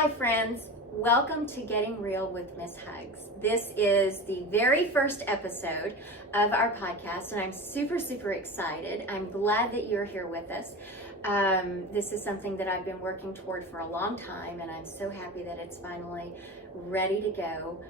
Hi friends, welcome to Getting Real with Miss Hugs. This is the very first episode of our podcast and I'm super excited. I'm glad that you're here with us. This is something that I've been working toward for a long time and I'm so happy that it's finally ready to go.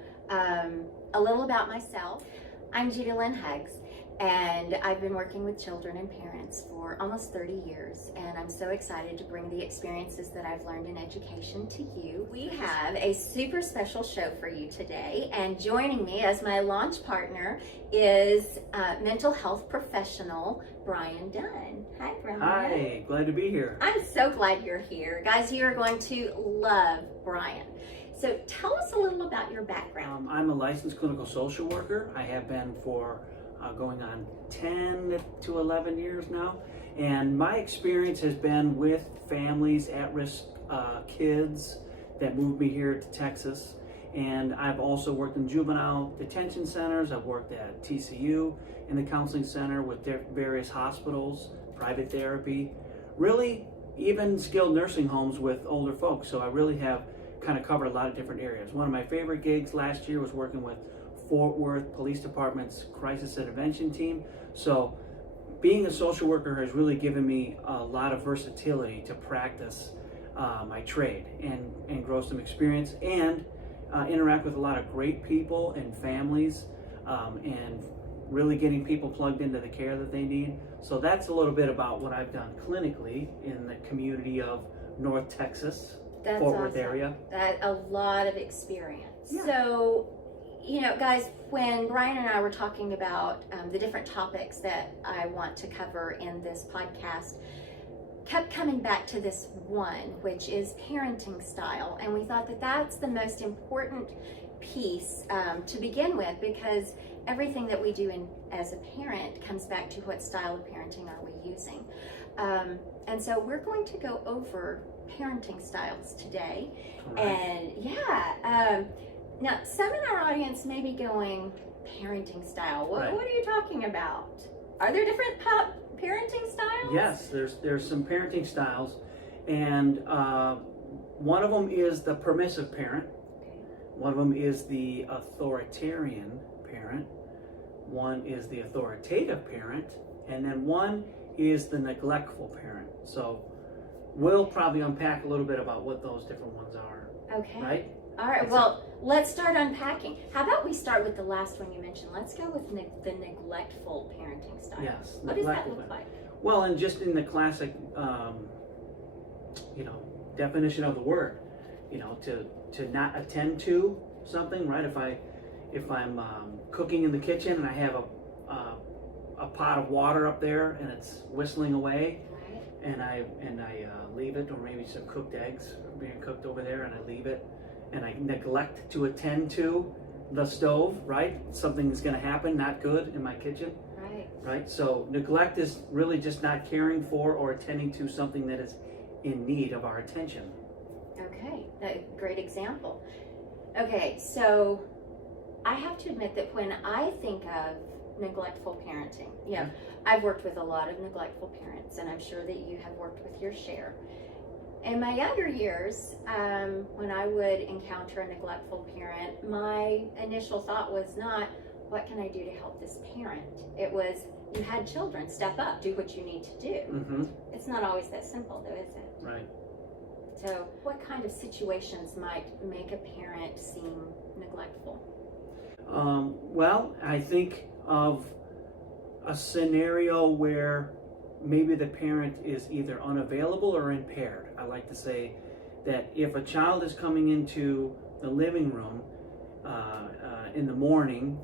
A little about myself. I'm Judy Lynn Hugs and I've been working with children and parents for almost 30 years and I'm so excited to bring the experiences that I've learned in education to you. We have a super special show for you today, and joining me as my launch partner is mental health professional Brian Dunn. Hi Brian. Hi, glad to be here. I'm so glad you're here. Guys, you are going to love Brian. So tell us a little about your background. I'm a licensed clinical social worker. I have been for going on 10 to 11 years now. And my experience has been with families, at-risk kids that moved me here to Texas. And I've also worked in juvenile detention centers. I've worked at TCU in the counseling center with various hospitals, private therapy, really even skilled nursing homes with older folks. So I really have kind of covered a lot of different areas. One of my favorite gigs last year was working with Fort Worth Police Department's crisis intervention team. So being a social worker has really given me a lot of versatility to practice my trade and grow some experience and interact with a lot of great people and families and really getting people plugged into the care that they need. So that's a little bit about what I've done clinically in the community of North Texas, That's Fort Worth awesome. area. That a lot of experience. Yeah. So, you know, guys, when Brian and I were talking about the different topics that I want to cover in this podcast, kept coming back to this one, which is parenting style. And we thought that that's the most important piece to begin with, because everything that we do as a parent comes back to what style of parenting are we using. And so we're going to go over parenting styles today. Right. And yeah, now some in our audience may be going, parenting style, what are you talking about? Are there different parenting styles? Yes, there's some parenting styles, and one of them is the permissive parent. Okay. One of them is the authoritarian parent. One is the authoritative parent, and then one is the neglectful parent. So we'll probably unpack a little bit about what those different ones are. Okay. Right? All right, well, let's start unpacking. How about we start with the last one you mentioned? Let's go with the neglectful parenting style. Yes. What does that neglectful look like? Well, and just in the classic, definition of the word, to not attend to something, right? If I'm cooking in the kitchen and I have a pot of water up there and it's whistling away, Right. and I leave it, or maybe some cooked eggs are being cooked over there, and I leave it, and I neglect to attend to the stove, right? Something's going to happen, not good in my kitchen. Right? So neglect is really just not caring for or attending to something that is in need of our attention. Okay, great example. Okay, so I have to admit that when I think of neglectful parenting, I've worked with a lot of neglectful parents, and I'm sure that you have worked with your share. In my younger years, when I would encounter a neglectful parent, my initial thought was not, what can I do to help this parent? It was, you had children, step up, do what you need to do. Mm-hmm. It's not always that simple though, is it? Right. So what kind of situations might make a parent seem neglectful? Well, I think of a scenario where maybe the parent is either unavailable or impaired. I like to say that if a child is coming into the living room in the morning,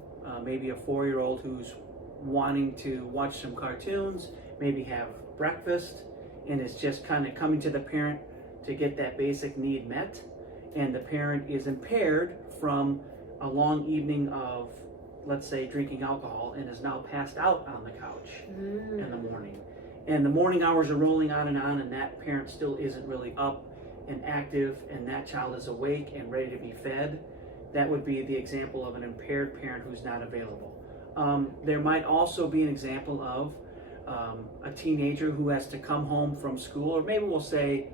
maybe a 4-year-old who's wanting to watch some cartoons, maybe have breakfast, and is just kind of coming to the parent to get that basic need met, and the parent is impaired from a long evening of, let's say, drinking alcohol, and is now passed out on the couch in the morning. And the morning hours are rolling on, and that parent still isn't really up and active, and that child is awake and ready to be fed. That would be the example of an impaired parent who's not available. There might also be an example of a teenager who has to come home from school, or maybe we'll say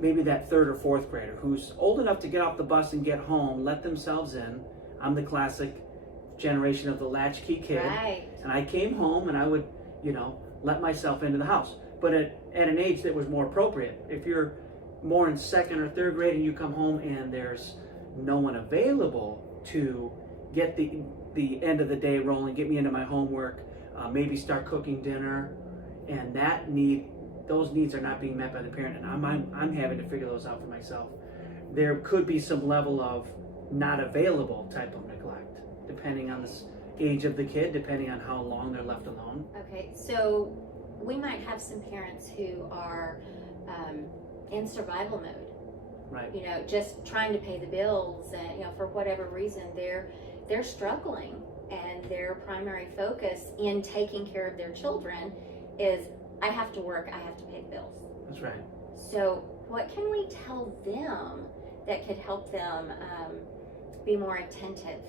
maybe that third or fourth grader who's old enough to get off the bus and get home, let themselves in. I'm the classic generation of the latchkey kid. Right. And I came home and I would, let myself into the house. But at an age that was more appropriate. If you're more in second or third grade and you come home and there's no one available to get the end of the day rolling, get me into my homework, maybe start cooking dinner, and those needs are not being met by the parent, and I'm having to figure those out for myself. There could be some level of not available type of neglect, depending on the age of the kid, depending on how long they're left alone. Okay, so we might have some parents who are in survival mode. Right. Just trying to pay the bills, and for whatever reason they're struggling, and their primary focus in taking care of their children is, I have to work, I have to pay the bills. That's right. So what can we tell them that could help them be more attentive,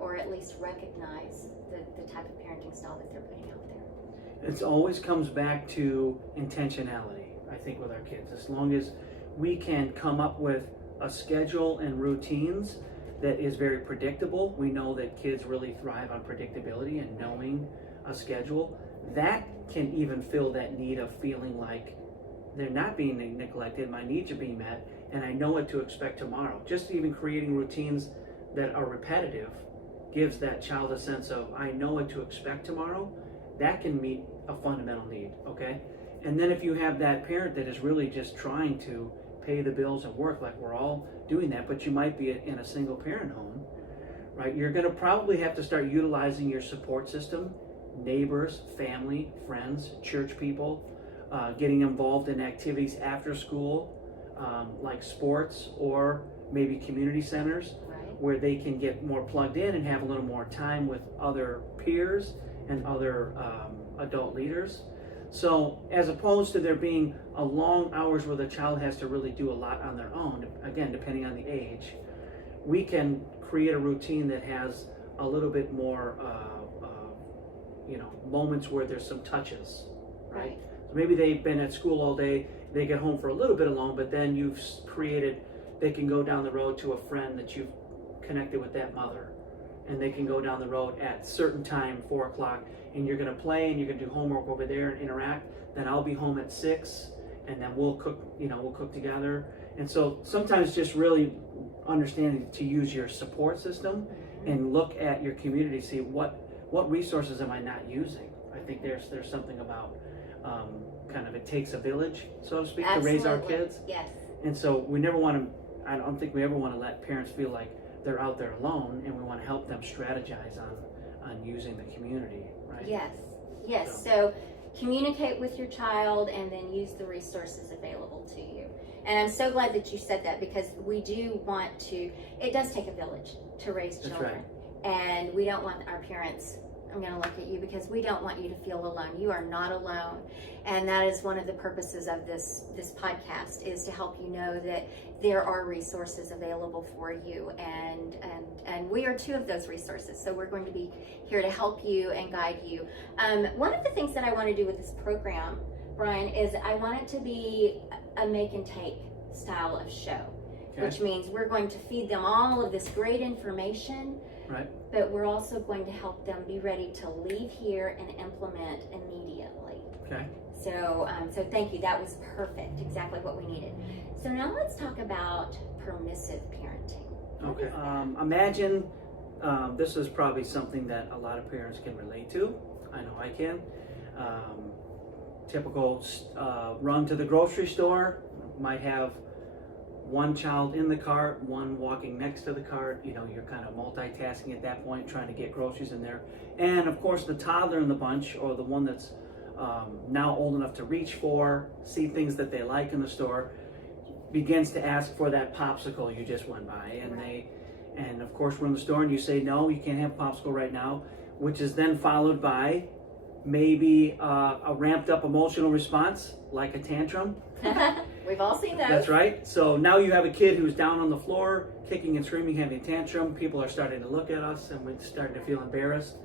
or at least recognize the type of parenting style that they're putting out there? It always comes back to intentionality, I think, with our kids. As long as we can come up with a schedule and routines that is very predictable, we know that kids really thrive on predictability and knowing a schedule. That can even fill that need of feeling like they're not being neglected, my needs are being met, and I know what to expect tomorrow. Just even creating routines that are repetitive gives that child a sense of, I know what to expect tomorrow. That can meet a fundamental need, okay? And then if you have that parent that is really just trying to pay the bills and work, like we're all doing that, but you might be in a single parent home, right? You're gonna probably have to start utilizing your support system, neighbors, family, friends, church people, getting involved in activities after school, like sports or maybe community centers, Right. where they can get more plugged in and have a little more time with other peers and other adult leaders. So as opposed to there being a long hours where the child has to really do a lot on their own, again, depending on the age, we can create a routine that has a little bit more moments where there's some touches, right? So maybe they've been at school all day, they get home for a little bit alone, but then you've created, they can go down the road to a friend that you've connected with that mother, and they can go down the road at certain time, 4 o'clock, and you're gonna play and you're gonna do homework over there and interact. Then I'll be home at 6, and then we'll cook, we'll cook together. And so sometimes just really understanding to use your support system and look at your community, see what resources am I not using. I think there's something about kind of, it takes a village, so to speak, to raise our kids. Yes. And so I don't think we ever want to let parents feel like they're out there alone, and we want to help them strategize on using the community, right? Yes. So communicate with your child and then use the resources available to you. And I'm so glad that you said that, because we do want to, it does take a village to raise children. That's right. And we don't want our parents, I'm going to look at you, because we don't want you to feel alone. You are not alone. And that is one of the purposes of this podcast, is to help you know that there are resources available for you. And we are two of those resources. So we're going to be here to help you and guide you. One of the things that I want to do with this program, Brian, is I want it to be a make and take style of show. Okay. Which means we're going to feed them all of this great information. Right. But we're also going to help them be ready to leave here and implement immediately. Okay. So thank you. That was perfect. Exactly what we needed. So now let's talk about permissive parenting. Okay. Imagine this is probably something that a lot of parents can relate to. I know I can. Typical run to the grocery store, might have one child in the cart, one walking next to the cart. You're kind of multitasking at that point, trying to get groceries in there. And of course, the toddler in the bunch, or the one that's now old enough to reach for, see things that they like in the store, begins to ask for that popsicle you just went by. And of course, we're in the store and you say, no, you can't have a popsicle right now, which is then followed by maybe a ramped up emotional response, like a tantrum. We've all seen those. That's right. So now you have a kid who's down on the floor, kicking and screaming, having a tantrum. People are starting to look at us, and we're starting to feel embarrassed.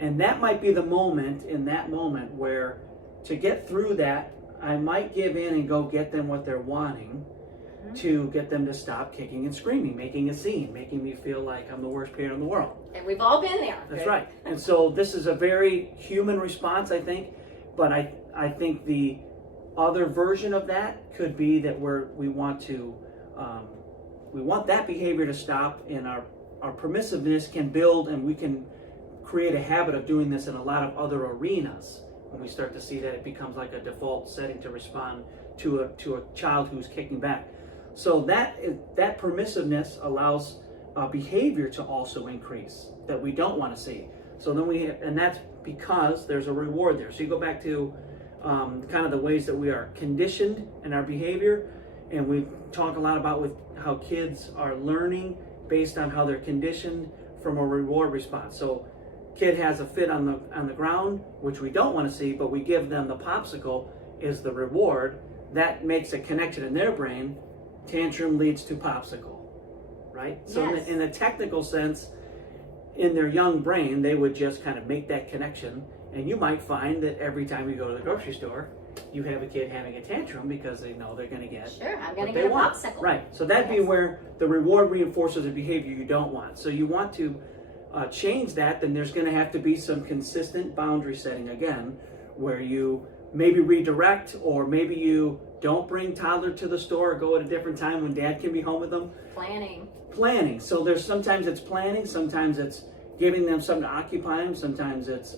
And that might be the moment, in that moment, where to get through that, I might give in and go get them what they're wanting to get them to stop kicking and screaming, making a scene, making me feel like I'm the worst parent in the world. And we've all been there. That's right. And so this is a very human response, I think. But I think the other version of that could be that we want that behavior to stop, and our permissiveness can build, and we can create a habit of doing this in a lot of other arenas when we start to see that it becomes like a default setting to respond to a child who's kicking back. So that permissiveness allows behavior to also increase that we don't want to see. So then and that's because there's a reward there. So you go back to kind of the ways that we are conditioned in our behavior, and we talk a lot about with how kids are learning based on how they're conditioned from a reward response. So kid has a fit on the ground, which we don't want to see, but we give them the popsicle is the reward. That makes a connection in their brain. Tantrum leads to popsicle, right? So Yes. in a technical sense, in their young brain, they would just kind of make that connection. And you might find that every time you go to the grocery store, you have a kid having a tantrum because they know they're going to get Sure, I'm going what to they get a want. popsicle. Right. So that'd be Yes. where the reward reinforces a behavior you don't want. So you want to change that, then there's going to have to be some consistent boundary setting again, where you maybe redirect, or maybe you don't bring toddler to the store or go at a different time when dad can be home with them. Planning. So there's sometimes it's planning, sometimes it's giving them something to occupy them, sometimes it's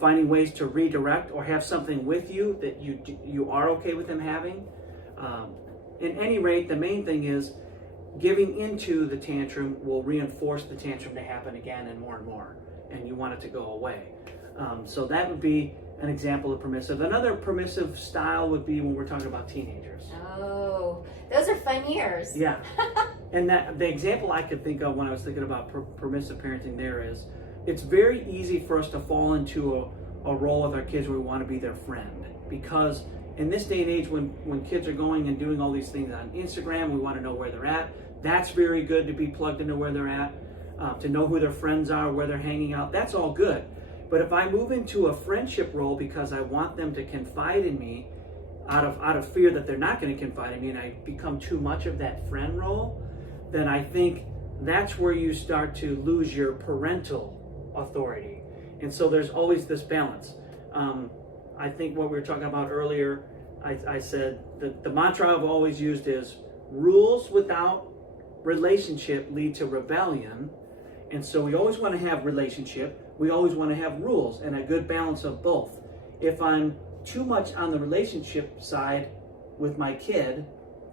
finding ways to redirect or have something with you that you are okay with them having. At any rate, the main thing is giving into the tantrum will reinforce the tantrum to happen again and more, and you want it to go away. So that would be an example of permissive. Another permissive style would be when we're talking about teenagers. Oh, those are fun years. Yeah. And that the example I could think of when I was thinking about permissive parenting there is, it's very easy for us to fall into a role with our kids where we want to be their friend. Because in this day and age, when kids are going and doing all these things on Instagram, we want to know where they're at. That's very good to be plugged into where they're at, to know who their friends are, where they're hanging out. That's all good. But if I move into a friendship role because I want them to confide in me out of fear that they're not going to confide in me, and I become too much of that friend role, then I think that's where you start to lose your parental authority. And so there's always this balance. I think what we were talking about earlier, I said that the mantra I've always used is rules without relationship lead to rebellion. And so we always want to have relationship. We always want to have rules, and a good balance of both. If I'm too much on the relationship side with my kid,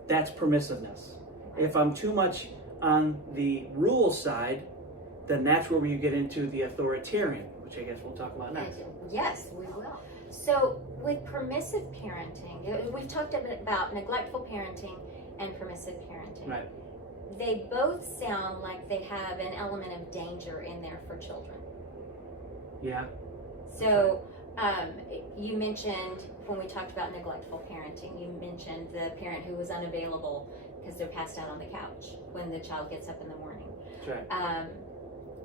that's permissiveness. If I'm too much on the rule side, then that's where you get into the authoritarian, which I guess we'll talk about next. Yes, we will. So with permissive parenting, we've talked a bit about neglectful parenting and permissive parenting. Right. They both sound like they have an element of danger in there for children. Yeah. So you mentioned, when we talked about neglectful parenting, you mentioned the parent who was unavailable because they're passed out on the couch when the child gets up in the morning. That's right.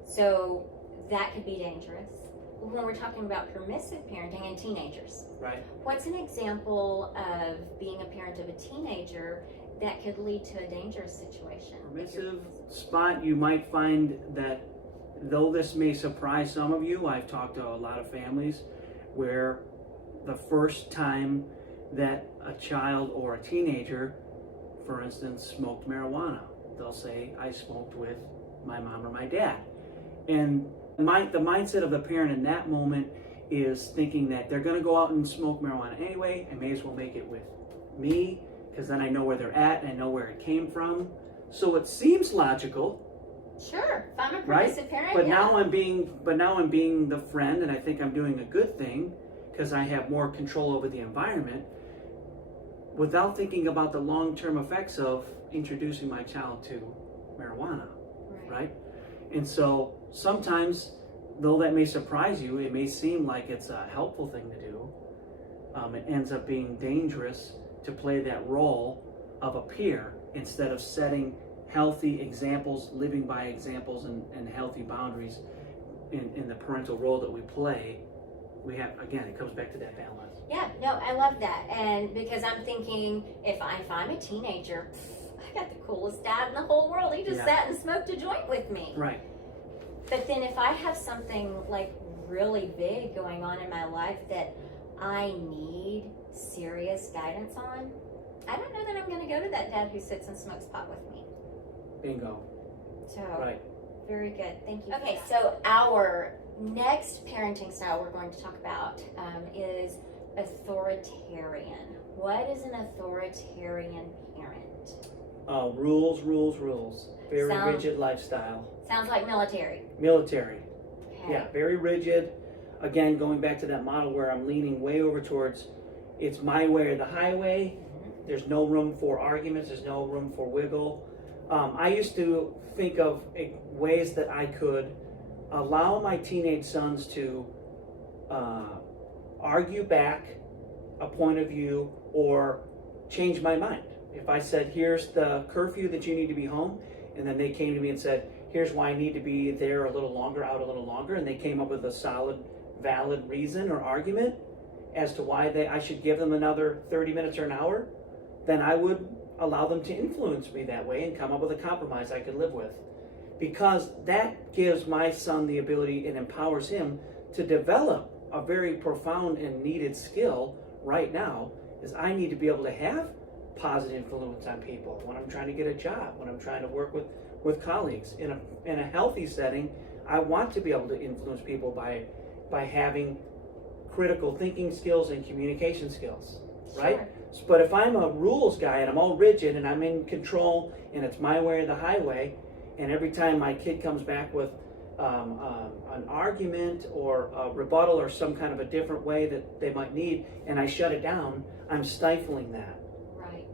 So that could be dangerous. When we're talking about permissive parenting and teenagers, Right. what's an example of being a parent of a teenager that could lead to a dangerous situation? Permissive spot, you might find that though this may surprise some of you, I've talked to a lot of families where the first time that a child or a teenager, for instance, smoked marijuana, they'll say, I smoked with my mom or my dad. And the mindset of the parent in that moment is thinking that they're going to go out and smoke marijuana anyway, I may as well make it with me, because then I know where they're at and I know where it came from. So it seems logical. Sure, if I'm a Right? permissive parent, But yeah. now I'm being the friend, and I think I'm doing a good thing because I have more control over the environment, without thinking about the long-term effects of introducing my child to marijuana, right? And so sometimes, though that may surprise you, it may seem like it's a helpful thing to do. It ends up being dangerous to play that role of a peer instead of setting healthy examples, living by examples, and healthy boundaries in the parental role that we play. We have, again, it comes back to that balance. Yeah, no, I love that. And because I'm thinking, if I'm a teenager, I got the coolest dad in the whole world. He just sat and smoked a joint with me. Right. But then if I have something like really big going on in my life that I need serious guidance on, I don't know that I'm going to go to that dad who sits and smokes pot with me. Bingo. So, Right. very good. Thank you. Okay, so our next parenting style we're going to talk about is authoritarian. What is an authoritarian parent? Rules. Very Sound- rigid lifestyle. Sounds like military. Military. Okay. Yeah, very rigid. Again, going back to that model where I'm leaning way over towards it's my way or the highway. There's no room for arguments. There's no room for wiggle. I used to think of ways that I could allow my teenage sons to argue back a point of view or change my mind. If I said, here's the curfew that you need to be home, and then they came to me and said, here's why I need to be there a little longer, out a little longer, and they came up with a solid, valid reason or argument as to why I should give them another 30 minutes or an hour, then I would allow them to influence me that way and come up with a compromise I could live with. Because that gives my son the ability and empowers him to develop a very profound and needed skill right now, is I need to be able to have positive influence on people when I'm trying to get a job, when I'm trying to work with colleagues. In a healthy setting, I want to be able to influence people by having critical thinking skills and communication skills, right? Sure. But if I'm a rules guy and I'm all rigid and I'm in control and it's my way or the highway, and every time my kid comes back with an argument or a rebuttal or some kind of a different way that they might need, and I shut it down, I'm stifling that. Right.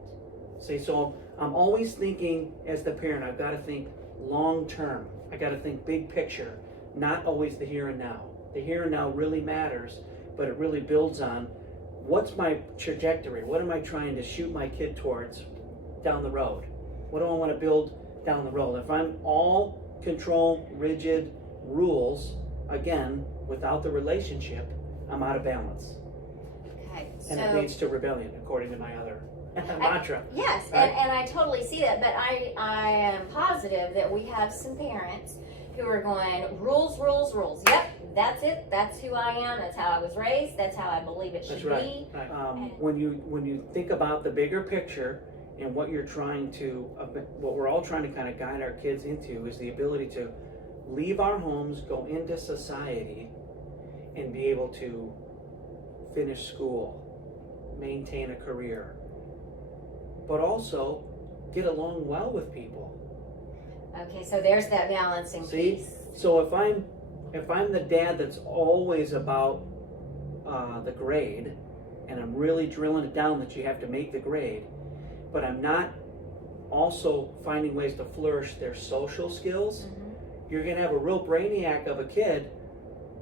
See, so I'm always thinking as the parent, I've got to think long term. I got to think big picture, not always the here and now. The here and now really matters, but it really builds on what's my trajectory? What am I trying to shoot my kid towards down the road? What do I want to build down the road? If I'm all control, rigid rules, again, without the relationship, I'm out of balance. Okay. And it leads to rebellion, according to my other mantra. Yes, Right? and I totally see that, but I am positive that we have some parents who are going, rules. Yep, that's it. That's who I am. That's how I was raised. That's how I believe it should That's right. be. Right. When you think about the bigger picture and what you're trying to, what we're all trying to kind of guide our kids into is the ability to leave our homes, go into society, and be able to finish school, maintain a career, but also get along well with people. Okay, so there's that balancing piece. So if I'm the dad that's always about the grade, and I'm really drilling it down that you have to make the grade, but I'm not also finding ways to flourish their social skills, you're going to have a real brainiac of a kid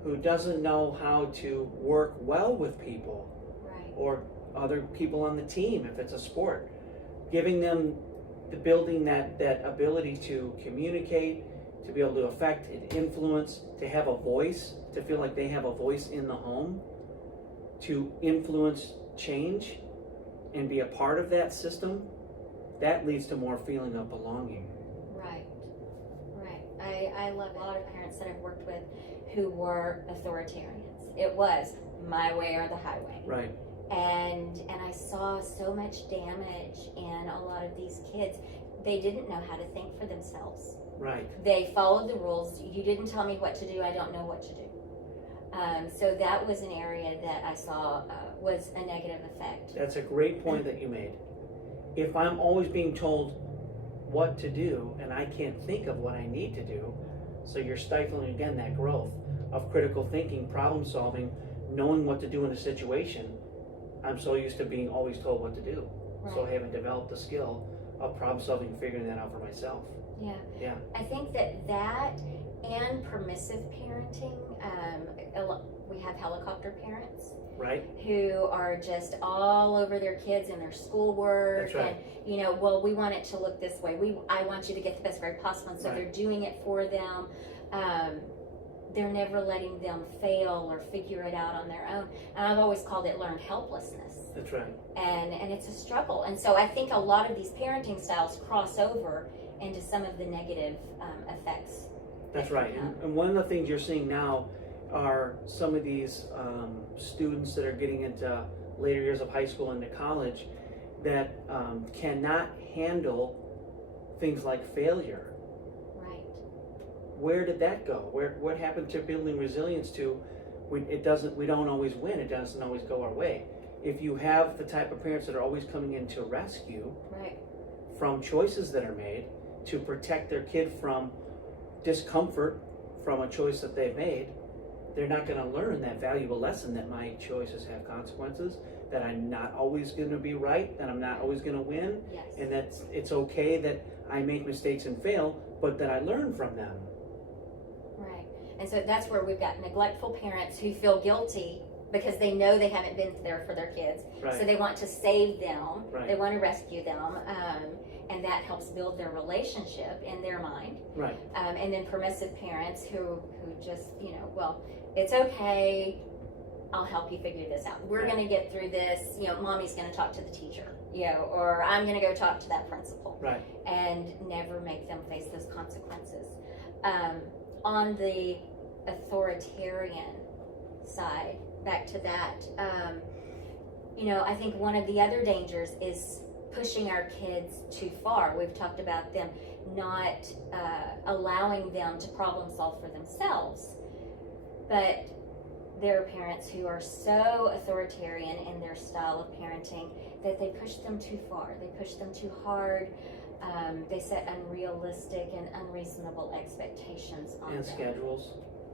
who doesn't know how to work well with people, Right. or other people on the team if it's a sport. Giving them building that ability to communicate, to be able to affect and influence, to have a voice, to feel like they have a voice in the home, to influence change and be a part of that system, that leads to more feeling of belonging. Right. I love a lot of parents that I've worked with who were authoritarians. It was my way or the highway. Right. And I saw so much damage in a lot of these kids. They didn't know how to think for themselves. Right. They followed the rules. You didn't tell me what to do. I don't know what to do. So that was an area that I saw was a negative effect. That's a great point that you made. If I'm always being told what to do and I can't think of what I need to do, so you're stifling again that growth of critical thinking, problem solving, knowing what to do in a situation. I'm so used to being always told what to do. Right. So I haven't developed the skill of problem solving and figuring that out for myself. Yeah. I think that and permissive parenting, we have helicopter parents. Right. Who are just all over their kids and their schoolwork. That's right. And, well, we want it to look this way. I want you to get the best grade possible. And so Right. they're doing it for them. they're never letting them fail or figure it out on their own. And I've always called it learned helplessness. That's right. And it's a struggle. And so I think a lot of these parenting styles cross over into some of the negative effects. That's right. And one of the things you're seeing now are some of these students that are getting into later years of high school into college that cannot handle things like failure. Right. Where did that go? What happened to building resilience to we don't always win, it doesn't always go our way. If you have the type of parents that are always coming in to rescue Right. from choices that are made to protect their kid from discomfort from a choice that they've made, they're not going to learn that valuable lesson that my choices have consequences, that I'm not always going to be right, that I'm not always going to win, Yes. and that it's okay that I make mistakes and fail, but that I learn from them. Right. And so that's where we've got neglectful parents who feel guilty because they know they haven't been there for their kids. Right. So they want to save them. Right. They want to rescue them. And that helps build their relationship in their mind. Right. And then permissive parents who just, well, it's okay. I'll help you figure this out. We're Right. going to get through this. Mommy's going to talk to the teacher, or I'm going to go talk to that principal. Right. And never make them face those consequences. On the authoritarian side, back to that, I think one of the other dangers is pushing our kids too far. We've talked about them not allowing them to problem solve for themselves, but there are parents who are so authoritarian in their style of parenting that they push them too far. They push them too hard. They set unrealistic and unreasonable expectations on them.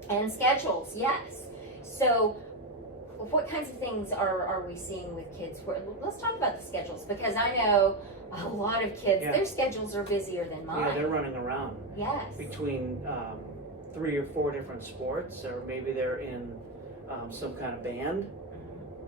And schedules, yes. So what kinds of things are we seeing with kids? Let's talk about the schedules, because I know a lot of kids, their schedules are busier than mine. Yeah, they're running around. Yes. Between 3 or 4 different sports, or maybe they're in some kind of band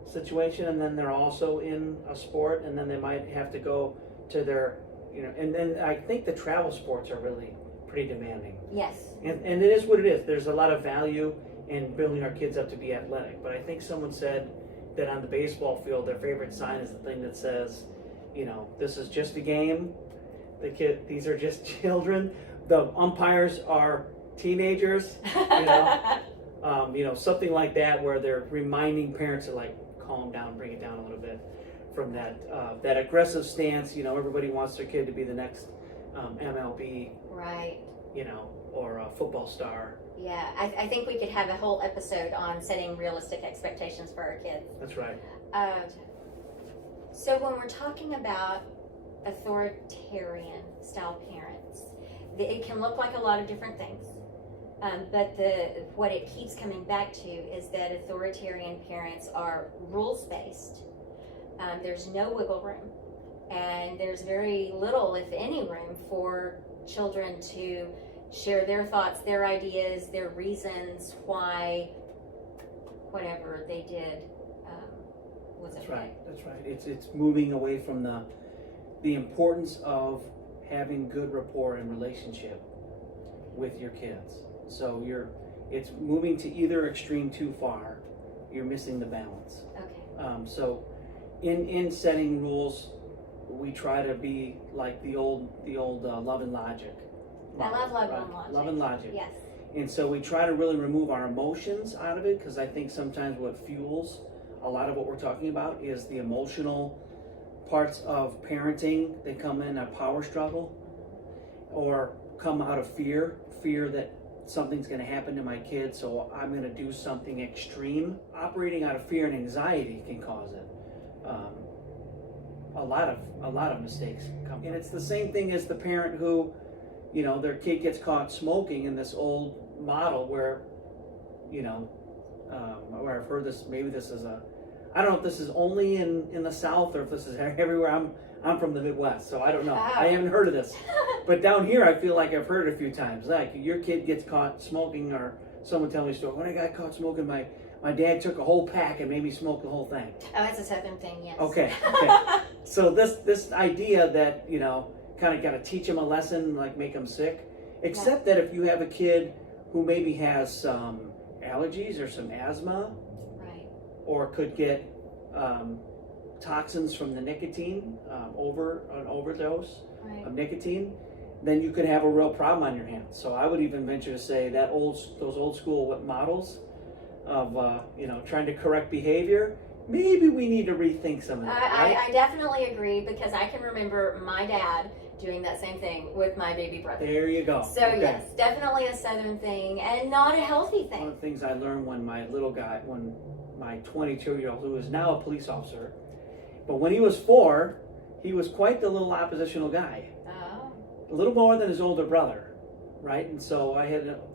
situation, and then they're also in a sport, and then they might have to go to their, and then I think the travel sports are really pretty demanding. Yes. And it is what it is. There's a lot of value in building our kids up to be athletic, but I think someone said that on the baseball field, their favorite sign is the thing that says, this is just a game. These are just children. The umpires are teenagers. Something like that, where they're reminding parents to calm down, bring it down a little bit from that aggressive stance. Everybody wants their kid to be the next MLB, right, or a football star. Yeah, I think we could have a whole episode on setting realistic expectations for our kids. That's right. So when we're talking about authoritarian style parents, it can look like a lot of different things. But what it keeps coming back to is that authoritarian parents are rules-based. There's no wiggle room, and there's very little, if any, room for children to share their thoughts, their ideas, their reasons why whatever they did was okay. That's right. It's moving away from the importance of having good rapport and relationship with your kids. So it's moving to either extreme too far. You're missing the balance. Okay. So in setting rules, we try to be like the old Love and Logic. I love Love and Logic. Love and Logic. Yes. And so we try to really remove our emotions out of it, because I think sometimes what fuels a lot of what we're talking about is the emotional parts of parenting. They come in a power struggle, or come out of fear that something's going to happen to my kid, so I'm going to do something extreme. Operating out of fear and anxiety can cause it. A lot of mistakes come. And it's the same thing as the parent who, their kid gets caught smoking in this old model where, where I've heard this. Maybe this is I don't know if this is only in the South or if this is everywhere. I'm from the Midwest, so I don't know. I haven't heard of this. But down here, I feel like I've heard it a few times. Like, your kid gets caught smoking, or someone tell me a story. When I got caught smoking, my dad took a whole pack and made me smoke the whole thing. Oh, it's a Southern thing, yes. Okay. So this idea that, kind of got to teach them a lesson, like make them sick. Except that if you have a kid who maybe has some allergies or some asthma, Right. or could get toxins from the nicotine, an overdose Right. of nicotine, then you could have a real problem on your hands. So I would even venture to say that those old school models of trying to correct behavior, maybe we need to rethink some of that. Right? I definitely agree, because I can remember my dad doing that same thing with my baby brother. There you go. So yes, definitely a Southern thing, and not a healthy One thing. of the things I learned when my 22-year-old, who is now a police officer, but when he was 4, he was quite the little oppositional guy. Oh. A little more than his older brother, right? And so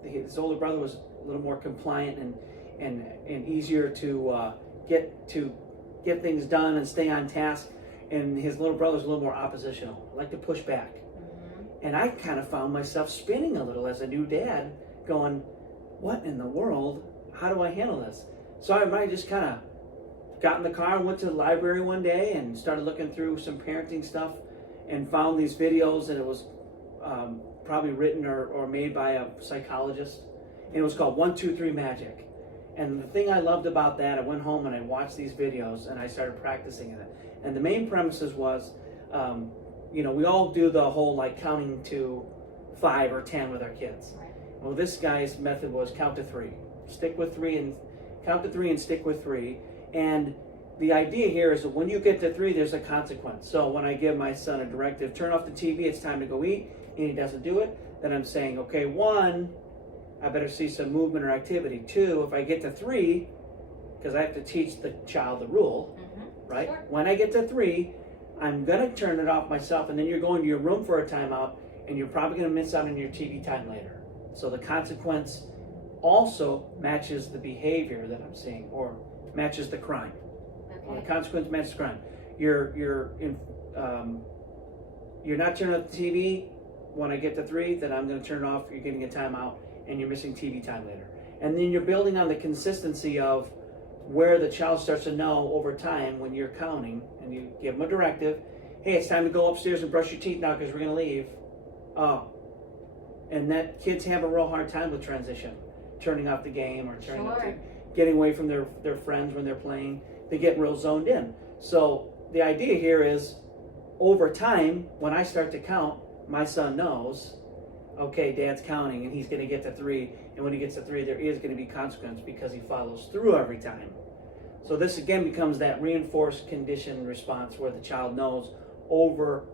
his older brother was a little more compliant and easier to get things done and stay on task, and his little brother's a little more oppositional, like to push back. Mm-hmm. And I kind of found myself spinning a little as a new dad, going, what in the world? How do I handle this? So I just kind of got in the car and went to the library one day and started looking through some parenting stuff and found these videos, and it was probably written or made by a psychologist. And it was called 1, 2, 3 Magic. And the thing I loved about that, I went home and I watched these videos and I started practicing it. And the main premises was, we all do the whole like counting to 5 or 10 with our kids. Right. Well, this guy's method was count to 3. Stick with 3 and count to 3 and stick with 3. And the idea here is that when you get to 3, there's a consequence. So when I give my son a directive, turn off the TV, it's time to go eat, and he doesn't do it, then I'm saying, okay, 1, I better see some movement or activity. 2, if I get to 3, because I have to teach the child the rule, Mm-hmm. right? Sure. When I get to 3, I'm going to turn it off myself, and then you're going to your room for a timeout, and you're probably going to miss out on your TV time later. So the consequence also matches the behavior that I'm seeing, or matches the crime. Well, the Okay. consequence matches the crime. You're not turning off the TV. When I get to 3, then I'm going to turn it off. You're getting a timeout, and you're missing TV time later. And then you're building on the consistency of where the child starts to know over time when you're counting, and you give them a directive. Hey, it's time to go upstairs and brush your teeth now because we're going to leave. Oh, and that kids have a real hard time with transition, turning off the game or turning off Sure. getting away from their friends when they're playing. They get real zoned in. So the idea here is, over time, when I start to count, my son knows, okay, Dad's counting and he's going to get to 3. And when he gets to 3, there is going to be consequence because he follows through every time. So this again becomes that reinforced conditioned response where the child knows over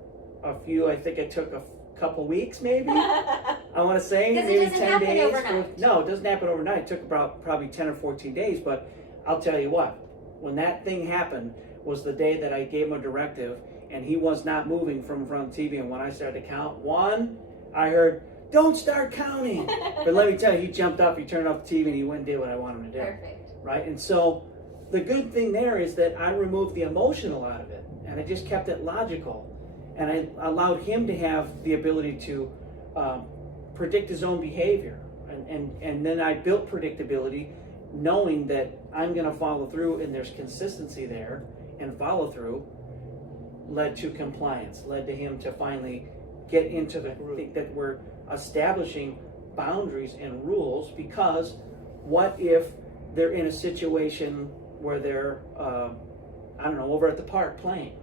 a few, I think it took a couple weeks maybe, I want to say, Because it maybe doesn't 10 happen days. overnight. No, it doesn't happen overnight. It took about probably 10 or 14 days, but I'll tell you what, when that thing happened was the day that I gave him a directive and he was not moving from in front of the TV. And when I started to count 1, I heard, don't start counting. But let me tell you, he jumped up, he turned off the TV, and he went and did what I wanted him to do. Perfect. Right? And so the good thing there is that I removed the emotional out of it and I just kept it logical. And I allowed him to have the ability to predict his own behavior. And then I built predictability, knowing that I'm going to follow through and there's consistency there, and follow through led to compliance, led to him to finally get into the group that we're establishing boundaries and rules. Because what if they're in a situation where they're, over at the park playing,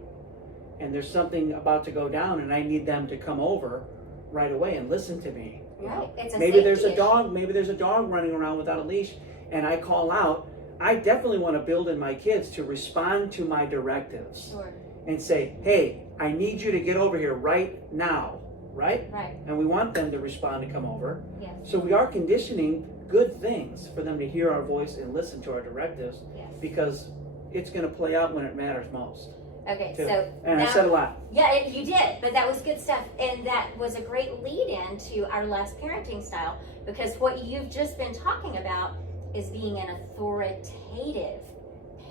and there's something about to go down and I need them to come over right away and listen to me. Right. It's a Maybe there's a safety dog, maybe there's a dog running around without a leash and I call out. I definitely want to build in my kids to respond to my directives. Sure. And say, hey, I need you to get over here right now, right? Right. And we want them to respond to come over. Yes. So we are conditioning good things for them to hear our voice and listen to our directives, Yes. because it's going to play out when it matters most. Okay. Too. So And now, I said a lot. yeah, you did, but that was good stuff, and that was a great lead-in to our last parenting style, because what you've just been talking about is being an authoritative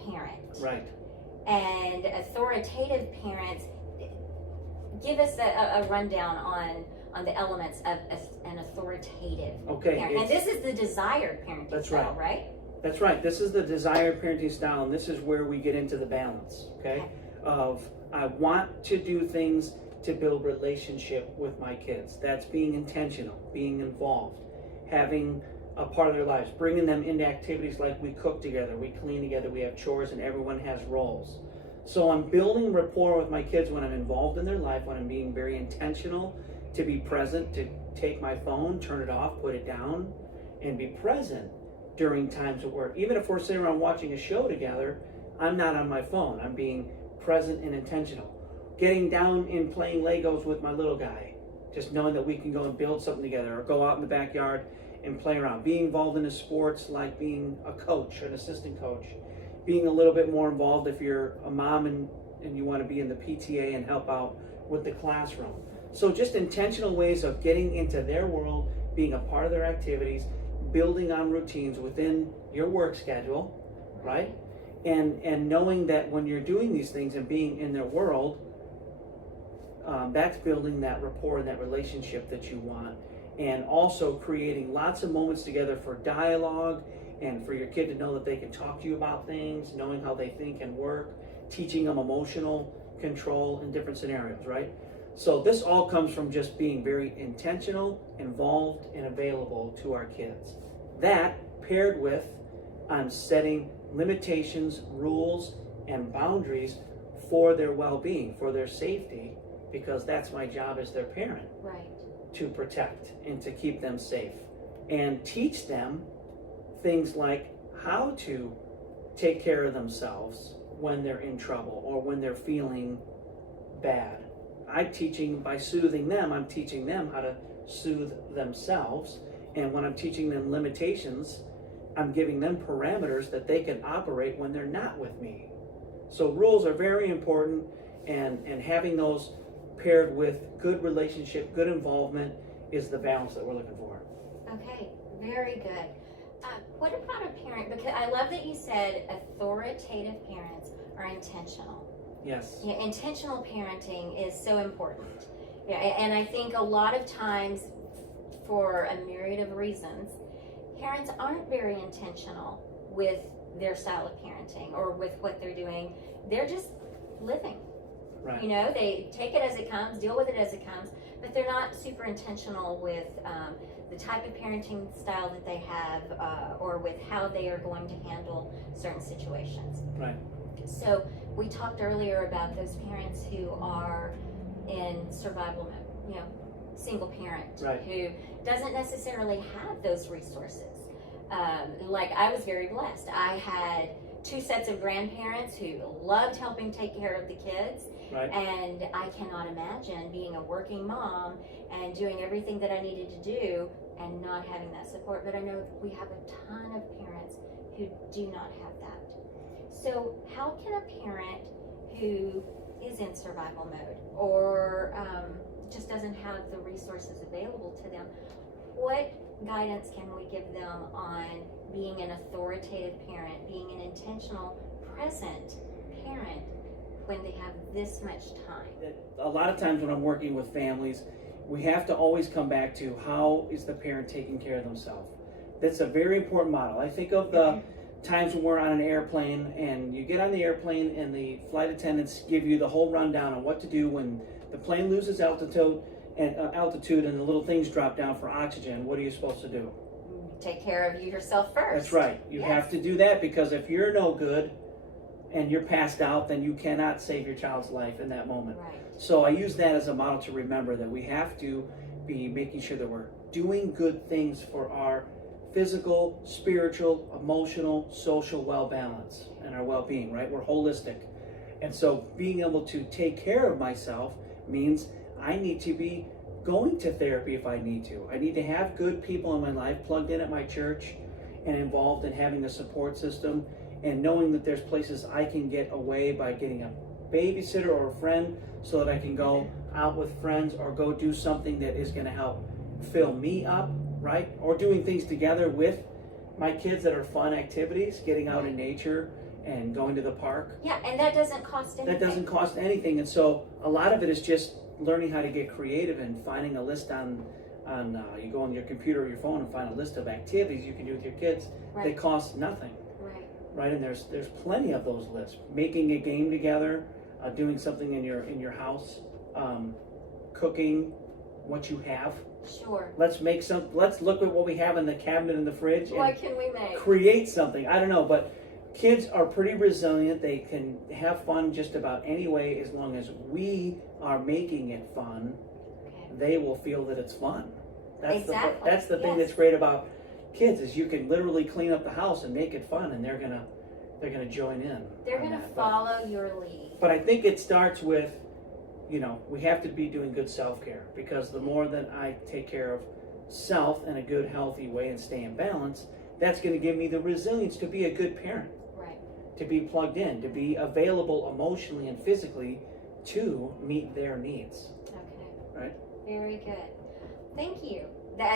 parent. Right. And authoritative parents, give us a rundown on the elements of an authoritative Okay. parent. And this is the desired parenting That's style, right? That's right. This is the desired parenting style, and this is where we get into the balance, okay? Of I want to do things to build relationship with my kids. That's being intentional, being involved, having a part of their lives, bringing them into activities like we cook together, we clean together, we have chores, and everyone has roles. So I'm building rapport with my kids when I'm involved in their life, when I'm being very intentional to be present, to take my phone, turn it off, put it down, and be present during times of work. Even if we're sitting around watching a show together, I'm not on my phone. I'm being present and intentional. Getting down and playing Legos with my little guy, just knowing that we can go and build something together, or go out in the backyard and play around. Being involved in the sports, like being a coach, an assistant coach. Being a little bit more involved if you're a mom and you want to be in the PTA and help out with the classroom. So just intentional ways of getting into their world, being a part of their activities, building on routines within your work schedule, right? And knowing that when you're doing these things and being in their world, that's building that rapport and that relationship that you want. And also creating lots of moments together for dialogue and for your kid to know that they can talk to you about things, knowing how they think and work, teaching them emotional control in different scenarios, right? So this all comes from just being very intentional, involved, and available to our kids. That paired with setting limitations, rules, and boundaries for their well-being, for their safety, because that's my job as their parent. Right. To protect and to keep them safe. And teach them things like how to take care of themselves when they're in trouble or when they're feeling bad. By soothing them, I'm teaching them how to soothe themselves. And when I'm teaching them limitations, I'm giving them parameters that they can operate when they're not with me. So rules are very important, and having those paired with good relationship, good involvement is the balance that we're looking for. Okay, very good. What about a parent? Because I love that you said authoritative parents are intentional. Yes. Yeah, intentional parenting is so important. Yeah, and I think a lot of times, for a myriad of reasons, parents aren't very intentional with their style of parenting or with what they're doing. They're just living. Right. You know, they take it as it comes, deal with it as it comes, but they're not super intentional with the type of parenting style that they have or with how they are going to handle certain situations. Right. So we talked earlier about those parents who are in survival mode, single parent, right, who doesn't necessarily have those resources. Like I was very blessed. I had 2 sets of grandparents who loved helping take care of the kids. right, And I cannot imagine being a working mom and doing everything that I needed to do and not having that support. But I know we have a ton of parents who do not have that. So how can a parent who is in survival mode or just doesn't have the resources available to them, what guidance can we give them on being an authoritative parent, being an intentional, present parent when they have this much time? A lot of times when I'm working with families, we have to always come back to how is the parent taking care of themselves. That's a very important model. I think of the times when we're on an airplane and you get on the airplane and the flight attendants give you the whole rundown on what to do when the plane loses altitude and the little things drop down for oxygen. What are you supposed to do? Take care of you yourself first. That's right. You have to do that, because if you're no good and you're passed out, then you cannot save your child's life in that moment. Right. So I use that as a model to remember that we have to be making sure that we're doing good things for our physical, spiritual, emotional, social well-balance and our well-being, right? We're holistic. And so being able to take care of myself means I need to be going to therapy if I need to. I need to have good people in my life plugged in at my church and involved in having a support system, and knowing that there's places I can get away by getting a babysitter or a friend so that I can go out with friends or go do something that is going to help fill me up, right? Or doing things together with my kids that are fun activities, getting out in nature and going to the park. Yeah, and that doesn't cost anything. That doesn't cost anything. And so a lot of it is just learning how to get creative and finding a list on you go on your computer or your phone and find a list of activities you can do with your kids that cost nothing. Right, and there's plenty of those lists. Making a game together, doing something in your house, cooking, what you have. Sure. Let's look at what we have in the cabinet in the fridge What and can we make? create something. I don't know, but kids are pretty resilient. They can have fun just about any way as long as we are making it fun. Okay. They will feel that it's fun. Exactly. That's the thing Yes. that's great about kids is you can literally clean up the house and make it fun, and they're gonna join in. They're on going to that. follow your lead. But I think it starts with, we have to be doing good self-care, because the more that I take care of self in a good, healthy way and stay in balance, that's going to give me the resilience to be a good parent, Right. to be plugged in, to be available emotionally and physically to meet their needs. Okay. Right? Very good. Thank you.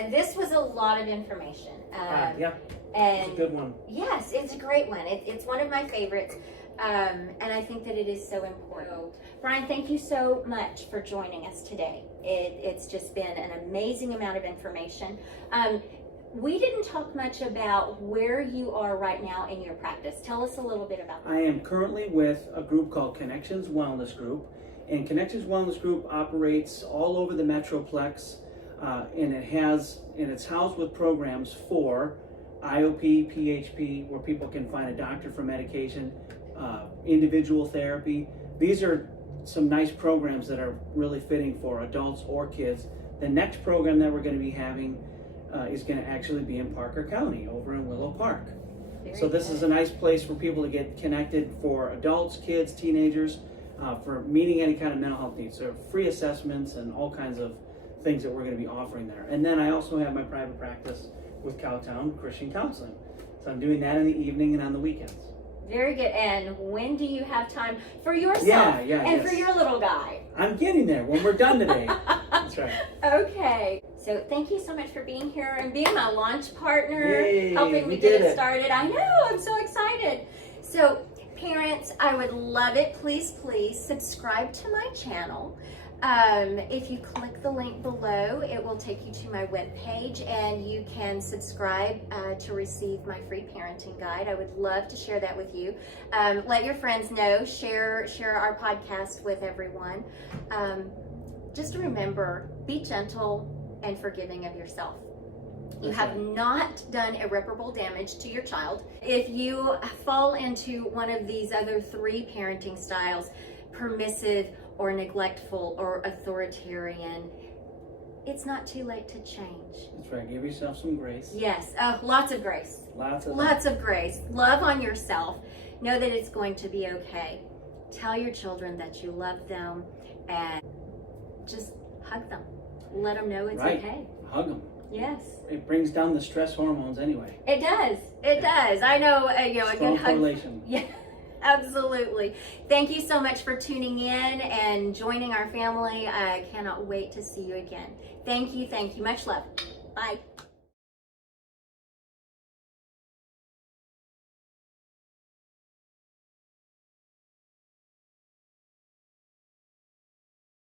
This was a lot of information. Yeah, And it's a good one. yes, it's a great one. It's one of my favorites. And I think that it is so important. Brian, thank you so much for joining us today. It's just been an amazing amount of information. We didn't talk much about where you are right now in your practice. Tell us a little bit about that. I am currently with a group called Connections Wellness Group, and Connections Wellness Group operates all over the Metroplex, and it's housed with programs for IOP, PHP, where people can find a doctor for medication, individual therapy. These are some nice programs that are really fitting for adults or kids. The next program that we're going to be having is going to actually be in Parker County, over in Willow Park. So this is a nice place for people to get connected for adults, kids, teenagers, for meeting any kind of mental health needs. There are free assessments and all kinds of things that we're going to be offering there. And then I also have my private practice with Cowtown Christian Counseling. So I'm doing that in the evening and on the weekends. Very good. And when do you have time for yourself and yes. for your little guy? I'm getting there when we're done today. That's right. Okay. So thank you so much for being here and being my launch partner, Yay, helping me we get did it it. started. I know, I'm so excited. So parents, I would love it. Please subscribe to my channel. If you click the link below, it will take you to my webpage, and you can subscribe to receive my free parenting guide. I would love to share that with you. Let your friends know, share our podcast with everyone. Just remember, be gentle and forgiving of yourself. You That's have right. not done irreparable damage to your child. If you fall into one of these other 3 parenting styles, permissive or neglectful or authoritarian, it's not too late to change. That's right. Give yourself some grace. Yes, lots of grace. Lots Lots of grace. Love on yourself. Know that it's going to be okay. Tell your children that you love them, and just hug them. Let them know it's Right. okay. Hug them. Yes. It brings down the stress hormones anyway. It does. It does. I know, a Strong good hug. correlation. Yeah, absolutely. Thank you so much for tuning in and joining our family. I cannot wait to see you again. Thank you. Much love. Bye.